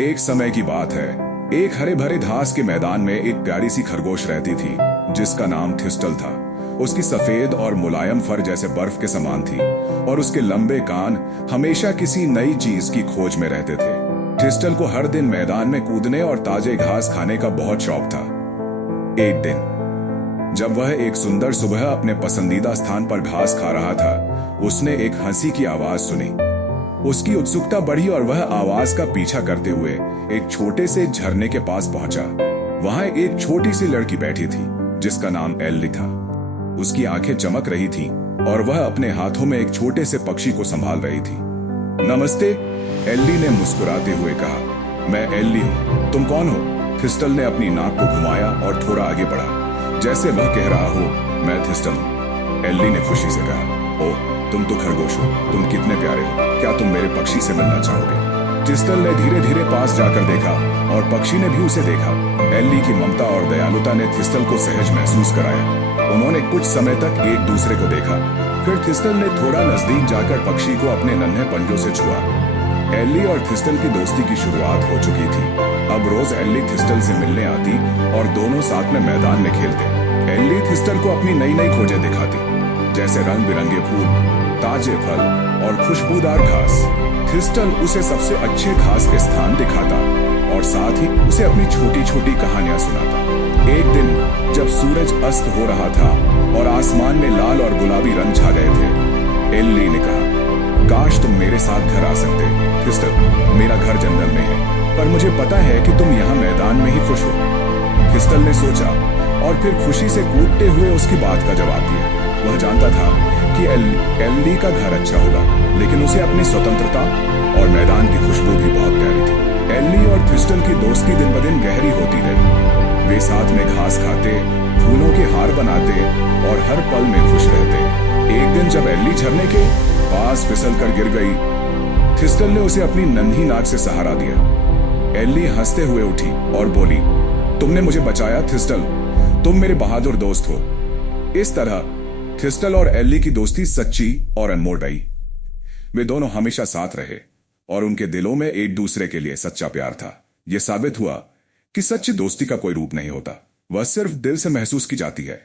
एक समय की बात है। एक हरे भरे घास के मैदान में एक प्यारी सी खरगोश रहती थी जिसका नाम थिस्टल था। उसकी सफेद और मुलायम फर जैसे बर्फ के समान थी और उसके लंबे कान हमेशा किसी नई चीज की खोज में रहते थे। थिस्टल को हर दिन मैदान में कूदने और ताजे घास खाने का बहुत शौक था। एक दिन जब वह एक सुंदर सुबह अपने पसंदीदा स्थान पर घास खा रहा था, उसने एक हंसी की आवाज सुनी। उसकी उत्सुकता बढ़ी और वह आवाज का पीछा करते हुए एक छोटे से झरने के पास पहुंचा। वहां एक छोटी सी लड़की बैठी थी जिसका नाम एल्ली था। उसकी आंखें चमक रही थीं और वह अपने हाथों में एक छोटे से पक्षी को संभाल रही थी। नमस्ते, एल्ली ने मुस्कुराते हुए कहा। मैं एल्ली हूँ, तुम कौन हो? थिस्टल ने अपनी नाक को घुमाया और थोड़ा आगे बढ़ा, जैसे वह कह रहा हो मैं थिस्टल हूँ। एल्ली ने खुशी से कहा, ओह तुम तो खरगोश हो, तुम कितने प्यारे हो, क्या तुम मेरे पक्षी से मिलना चाहोगे? थिस्टल ने धीरे धीरे पास जाकर देखा और पक्षी ने भी उसे देखा। एल्ली की ममता और दयालुता ने थिस्टल को सहज महसूस कराया। उन्होंने कुछ समय तक एक दूसरे को देखा। फिर थिस्टल ने थोड़ा नजदीक जाकर पक्षी को अपने नन्हे पंजों से छुआ। एल्ली और थिस्टल की दोस्ती की शुरुआत हो चुकी थी। अब रोज एल्ली थिस्टल से मिलने आती और दोनों साथ में मैदान में खेलते। एल्ली थिस्टल को अपनी नई नई खोजें दिखाती, जैसे रंग बिरंगे फूल, ताजे फल और खुशबूदार घास। थिस्टल उसे सबसे अच्छे घास के स्थान दिखाता और साथ ही उसे अपनी छोटी छोटी कहानियां सुनाता। एक दिन जब सूरज अस्त हो रहा था और आसमान में लाल और गुलाबी रंग छा गए थे, एल्ली ने कहा, काश तुम मेरे साथ घर आ सकते। थिस्टल, मेरा घर जंगल में है, पर मुझे पता है कि तुम यहाँ मैदान में ही खुश हो। थिस्टल ने सोचा और फिर खुशी से कूदते हुए उसकी बात का जवाब दिया। वह जानता था कि एल्ली का घर अच्छा होगा, लेकिन उसे अपनी स्वतंत्रता और मैदान की खुशबू भी बहुत प्यारी थी। एल्ली और थिस्टल की दोस्ती दिन ब दिन गहरी होती रही। वे साथ में घास खाते, फूलों के हार बनाते और हर पल में खुश रहते। एक दिन जब एल्ली झरने के पास फिसल कर गिर गई, थिस्टल ने उसे अपनी नन्ही नाक से सहारा दिया। एल्ली हंसते हुए उठी और बोली, तुमने मुझे बचाया थिस्टल, तुम मेरे बहादुर दोस्त हो। इस तरह थिस्टल और एल्ली की दोस्ती सच्ची और अनमोल रही। वे दोनों हमेशा साथ रहे और उनके दिलों में एक दूसरे के लिए सच्चा प्यार था। यह साबित हुआ कि सच्ची दोस्ती का कोई रूप नहीं होता, वह सिर्फ दिल से महसूस की जाती है।